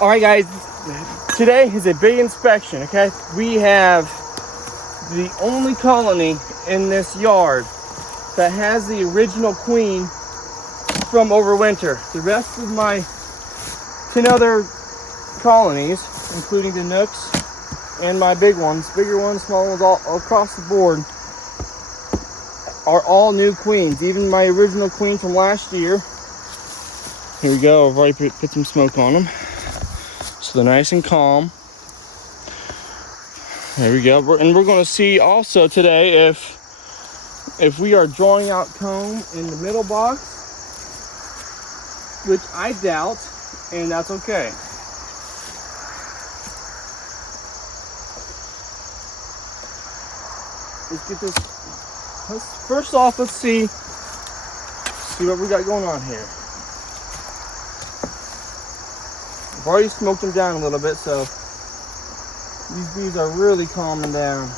All right, guys, today is a big inspection, okay? We have the only colony in this yard that has the original queen from overwinter. The rest of my 10 other colonies, including the nooks and my big ones, bigger ones, small ones, all across the board, are all new queens. Even my original queen from last year. Here we go, I've already put some smoke on them. So they're nice and calm. There we go. And we're going to see also today if we are drawing out comb in the middle box, which I doubt, and that's okay. Let's get this. First off, let's see what we got going on here. I've already smoked them down a little bit, so these bees are really calming down.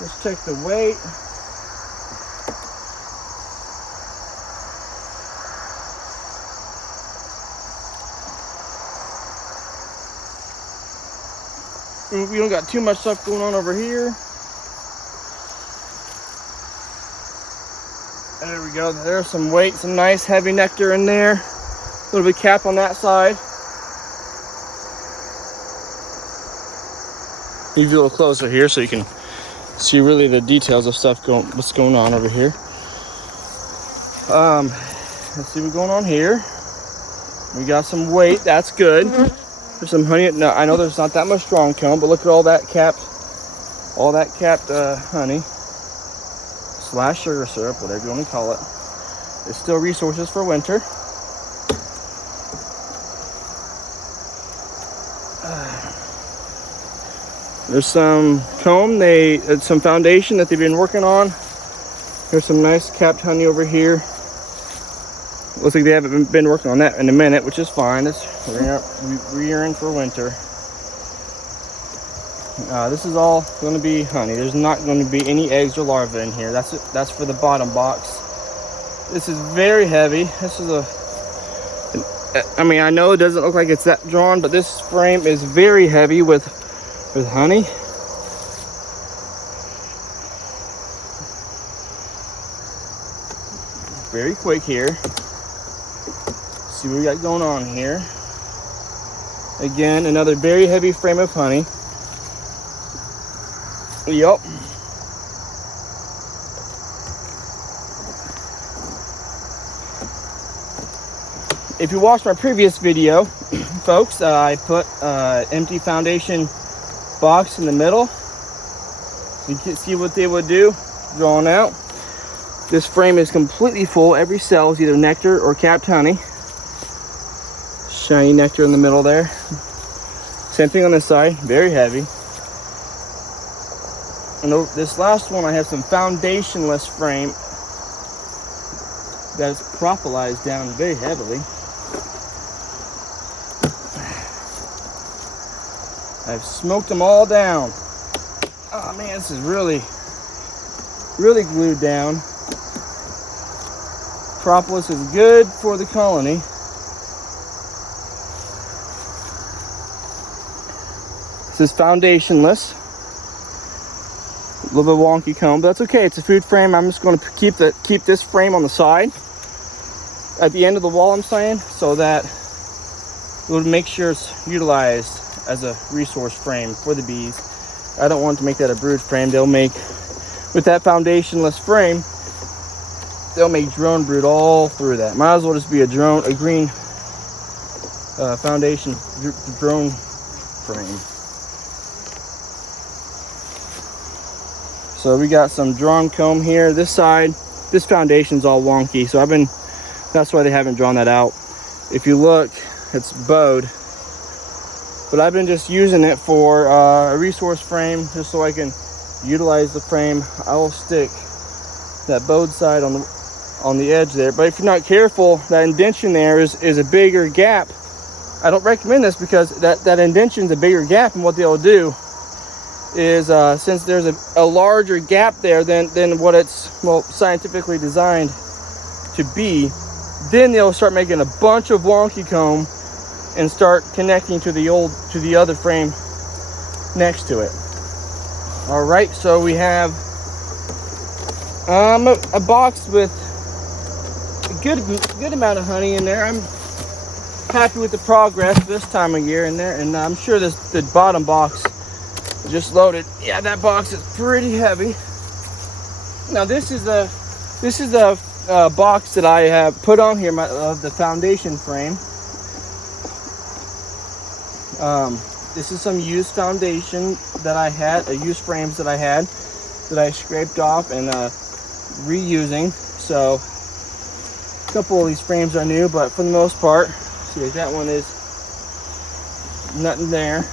Let's check the weight. We don't got too much stuff going on over here. There we go. There's some weight, some nice heavy nectar in there. A little bit of cap on that side. Move you a little closer here so you can see really the details of what's going on over here. Let's see what's going on here. We got some weight, that's good. There's some honey. No, I know there's not that much strong comb, but look at all that capped honey / sugar syrup, whatever you want to call it. It's still resources for winter. There's some comb, some foundation that they've been working on. There's some nice capped honey over here. Looks like they haven't been working on that in a minute, which is fine. We're in for winter. This is all going to be honey. There's not going to be any eggs or larvae in here. That's for the bottom box. This is very heavy. This is I mean, I know it doesn't look like it's that drawn, but this frame is very heavy with honey. Very quick here. See what we got going on here. Again, another very heavy frame of honey. Yup. If you watched my previous video, folks, I put empty foundation box in the middle. You can see what they would do, drawn out. This frame is completely full. Every cell is either nectar or capped honey. Shiny nectar in the middle there. Same thing on this side, very heavy. And this last one, I have some foundationless frame that is propolised down very heavily. I've smoked them all down. Oh man, this is really glued down. Propolis is good for the colony. This is foundationless. A little bit wonky comb, but that's okay. It's a food frame. I'm just going to keep this frame on the side at the end of the wall, I'm saying, so that we'll make sure it's utilized as a resource frame for the bees. I don't want to make that a brood frame. They'll make, with that foundationless frame, they'll make drone brood all through that. Might as well just be a green foundation drone frame. So we got some drawn comb here. This side, this foundation's all wonky, so that's why they haven't drawn that out. If you look, it's bowed. But I've been just using it for a resource frame, just so I can utilize the frame. I will stick that bowed side on the edge there. But if you're not careful, that indention there is a bigger gap. I don't recommend this because that indention's a bigger gap, and what they'll do is since there's a larger gap there than what it's scientifically designed to be, then they'll start making a bunch of wonky comb and start connecting to the other frame next to it. All right, so we have a box with a good amount of honey in there. I'm happy with the progress this time of year in there, and I'm sure the bottom box just loaded. Yeah, that box is pretty heavy. Now this is the box that I have put on here, the foundation frame. This is some used foundation that I had, used frames that I had, that I scraped off and reusing. So a couple of these frames are new, but for the most part, see, that one is nothing there.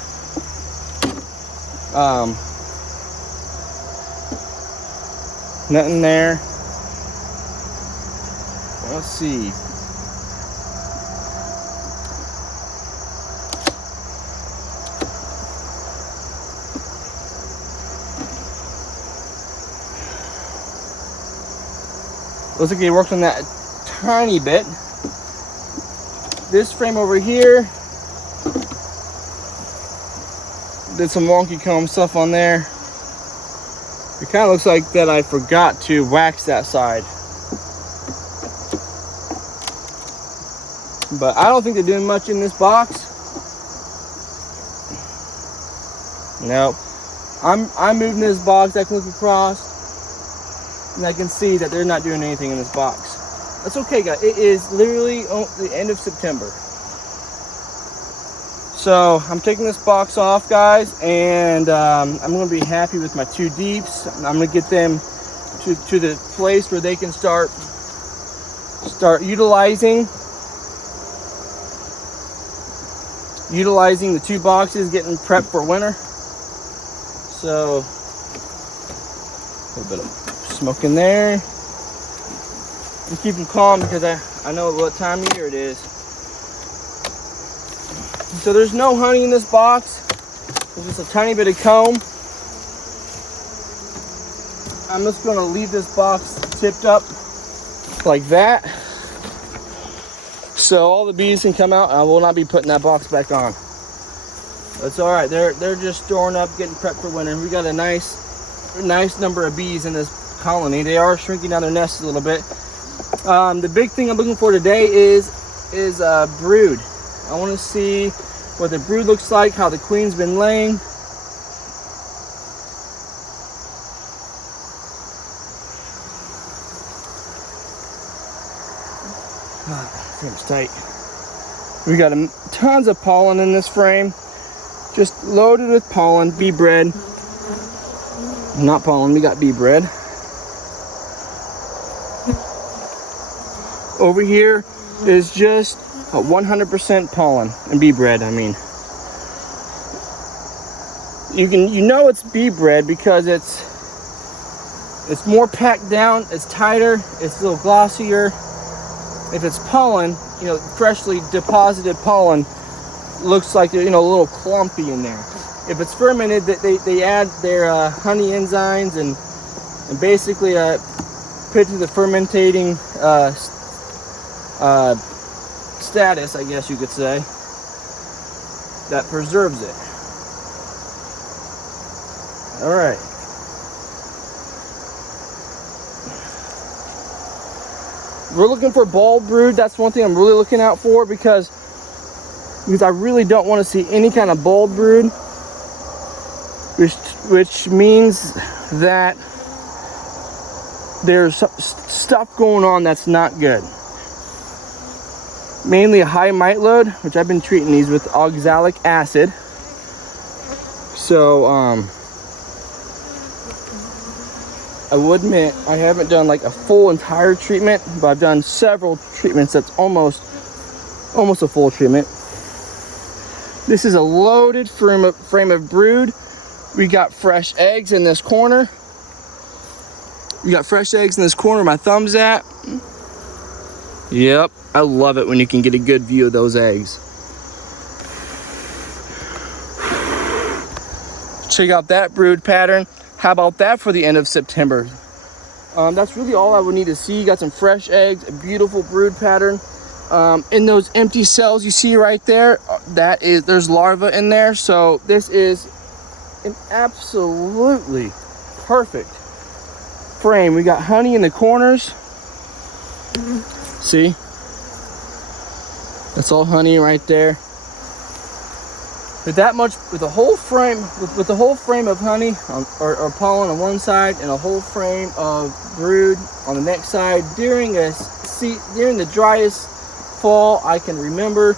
Nothing there. Let's see. Looks like they worked on that a tiny bit. This frame over here did some wonky comb stuff on there. It kind of looks like that I forgot to wax that side. But I don't think they're doing much in this box. No. I'm moving this box. I can look across and I can see that they're not doing anything in this box. That's okay, guys. It is literally the end of September. So I'm taking this box off, guys, and I'm going to be happy with my 2 deeps. I'm going to get them to the place where they can start utilizing the 2 boxes, getting prepped for winter. So a little bit of smoke in there. And keep them calm because I know what time of year it is. So there's no honey in this box. There's just a tiny bit of comb. I'm just going to leave this box tipped up like that, so all the bees can come out. I will not be putting that box back on. That's all right. They're just storing up, getting prepped for winter. We got a nice number of bees in this colony. They are shrinking down their nests a little bit. The big thing I'm looking for today is brood. I want to see what the brood looks like, how the queen's been laying. Frame's tight. We got tons of pollen in this frame, just loaded with pollen, bee bread. Not pollen, we got bee bread. Over here is just 100% pollen and bee bread. I mean, you know it's bee bread because it's more packed down, it's tighter, it's a little glossier. If it's pollen, freshly deposited pollen, looks like they're a little clumpy in there. If it's fermented, they add their honey enzymes and basically put to the fermentating status, I guess you could say, that preserves it. All right. We're looking for ball brood. That's one thing I'm really looking out for because I really don't want to see any kind of ball brood, which means that there's stuff going on that's not good. Mainly a high mite load, which I've been treating these with oxalic acid. So I would admit I haven't done like a full entire treatment, but I've done several treatments that's almost a full treatment. This is a loaded frame of brood. We got fresh eggs in this corner. We got fresh eggs in this corner where my thumb's at. Yep, I love it when you can get a good view of those eggs. Check out that brood pattern. How about that for the end of September? That's really all I would need to see. You got some fresh eggs, a beautiful brood pattern. In those empty cells you see right there, there's larvae in there. So this is an absolutely perfect frame. We got honey in the corners. See? That's all honey right there. With that much, with the whole frame, with the whole frame of honey or pollen on one side and a whole frame of brood on the next side during the driest fall I can remember,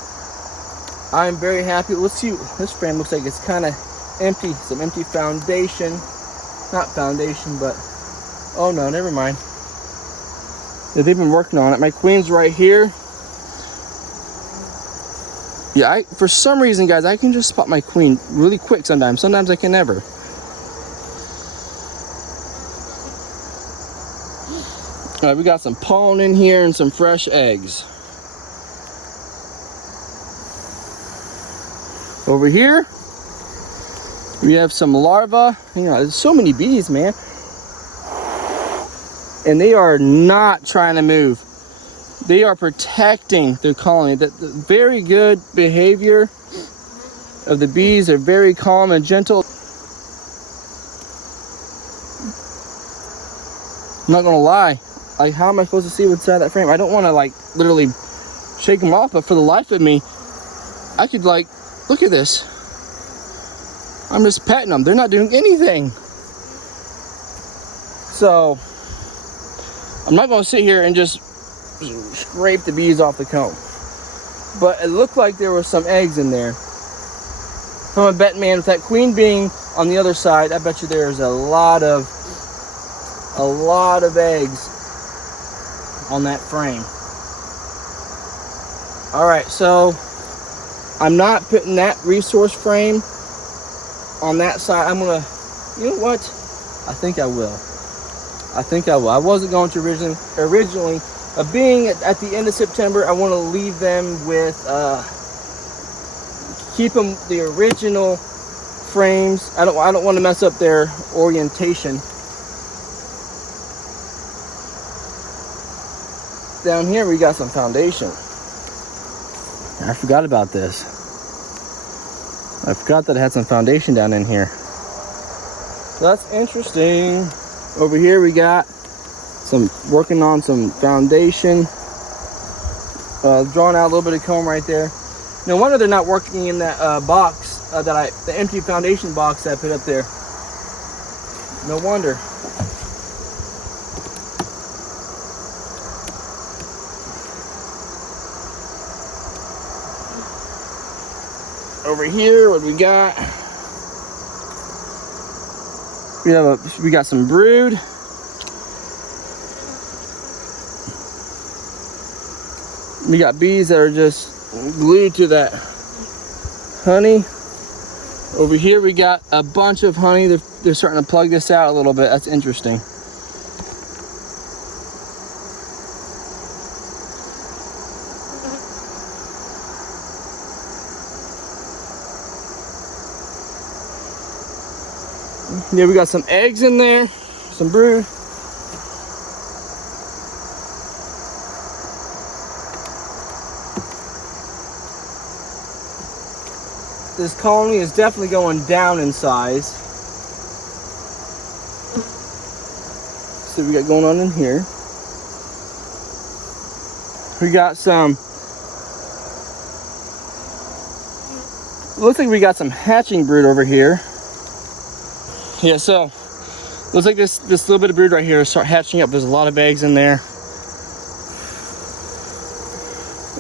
I'm very happy. Let's see. This frame looks like it's kind of empty. Some empty foundation, not foundation, but oh no, never mind. Yeah, they've been working on it. My queen's right here. Yeah, for some reason, guys, I can just spot my queen really quick sometimes. Sometimes I can never. All right, we got some pollen in here and some fresh eggs. Over here, we have some larvae. You know, there's so many bees, man. And they are not trying to move. They are protecting their colony. The very good behavior of the bees. They're very calm and gentle. I'm not gonna lie. Like, how am I supposed to see what's inside that frame? I don't want to like literally shake them off, but for the life of me, I could like, look at this. I'm just petting them. They're not doing anything. So I'm not gonna sit here and just scrape the bees off the comb. But it looked like there were some eggs in there. So I'm a betting man, with that queen being on the other side, I bet you there's a lot of eggs on that frame. All right, so I'm not putting that resource frame on that side. I'm gonna, you know what? I think I will. I wasn't going to originally. Being at the end of September, I want to leave them with, keep them the original frames. I don't want to mess up their orientation. Down here we got some foundation. I forgot about this. I forgot that it had some foundation down in here. So that's interesting. Over here we got working on some foundation. Drawing out a little bit of comb right there. No wonder they're not working in that box the empty foundation box that I put up there. No wonder. Over here, what we got? We got some brood. We got bees that are just glued to that honey. Over here we got a bunch of honey. They're starting to plug this out a little bit. That's interesting. Yeah, we got some eggs in there, some brood. This colony is definitely going down in size. So we got going on in here. We got some, looks like we got some hatching brood over here. Yeah, so looks like this little bit of brood right here start hatching up. There's a lot of eggs in there.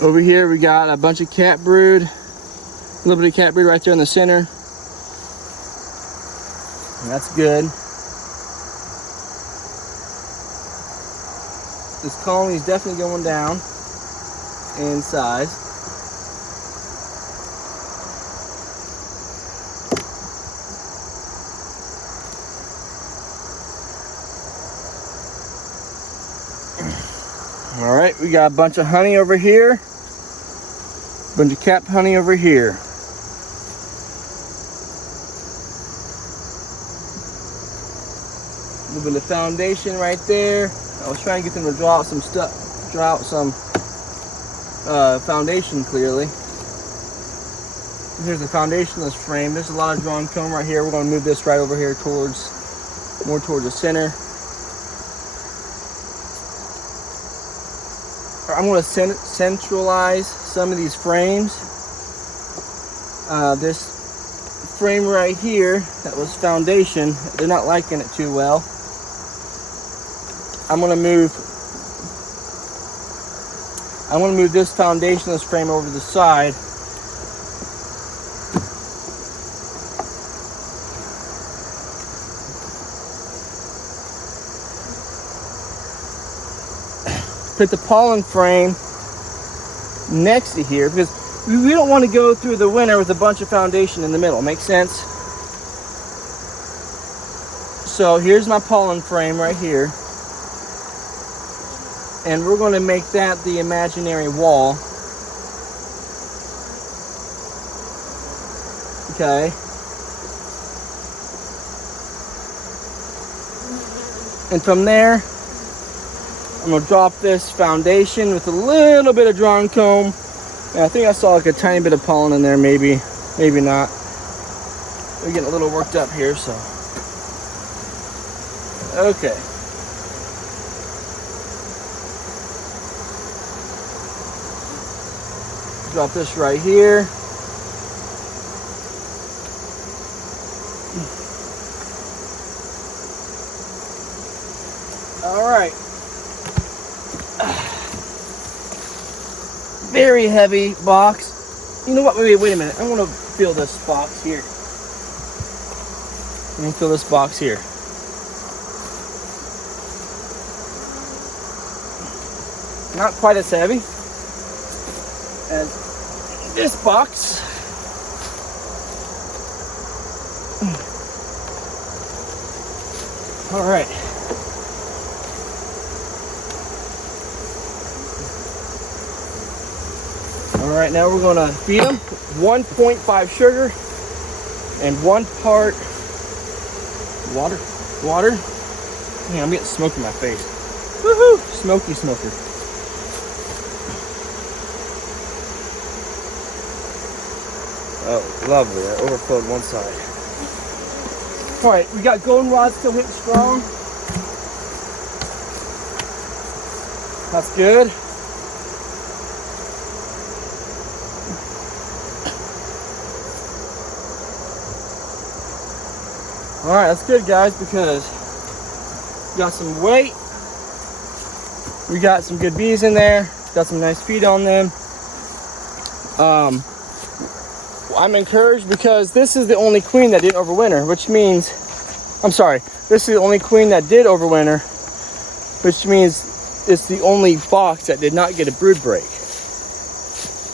Over here we got a bunch of cat brood. A little bit of cat brood right there in the center. That's good. This colony is definitely going down in size. All right, we got a bunch of honey over here. A bunch of cap honey over here. A little bit of foundation right there. I was trying to get them to draw out some stuff, draw out some foundation clearly. Here's the foundationless frame. There's a lot of drawn comb right here. We're going to move this right over here more towards the center. I'm going to centralize some of these frames. This frame right here that was foundation, they're not liking it too well. I'm going to move this foundationless frame over to the side. Put the pollen frame next to here because we don't want to go through the winter with a bunch of foundation in the middle. Make sense? So here's my pollen frame right here. And we're going to make that the imaginary wall. Okay. And from there, I'm going to drop this foundation with a little bit of drawn comb. And I think I saw like a tiny bit of pollen in there, maybe not. We're getting a little worked up here, so. Okay. Drop this right here. All right. Very heavy box. You know what? Wait a minute. I want to fill this box here. Let me fill this box here. Not quite as heavy as this box. All right. All right, now we're gonna feed them 1.5 sugar and 1 part water. Man, I'm getting smoke in my face. Woohoo! Smoky smoker. Oh, lovely. I overflowed one side. All right, we got goldenrod still hitting strong. That's good. All right, that's good, guys, because we got some weight. We got some good bees in there. Got some nice feed on them. I'm encouraged because this is the only queen that didn't overwinter, which means, this is the only queen that did overwinter, which means it's the only box that did not get a brood break.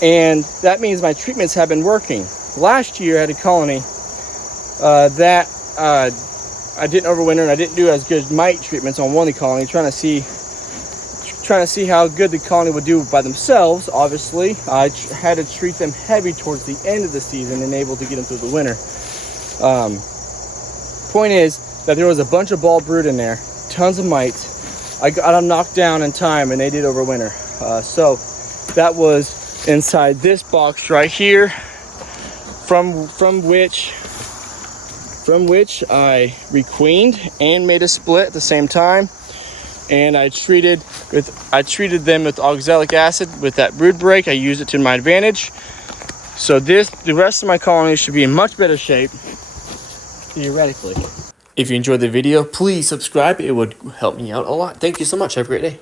And that means my treatments have been working. Last year I had a colony that I didn't overwinter, and I didn't do as good mite treatments on one of the colonies, trying to see how good the colony would do by themselves. Obviously, I had to treat them heavy towards the end of the season and able to get them through the winter. Point is that there was a bunch of ball brood in there, tons of mites. I got them knocked down in time, and they did overwinter. So that was inside this box right here, from which I requeened and made a split at the same time. And I treated them with oxalic acid with that brood break. I used it to my advantage. So the rest of my colonies should be in much better shape, theoretically. If you enjoyed the video, please subscribe. It would help me out a lot. Thank you so much. Have a great day.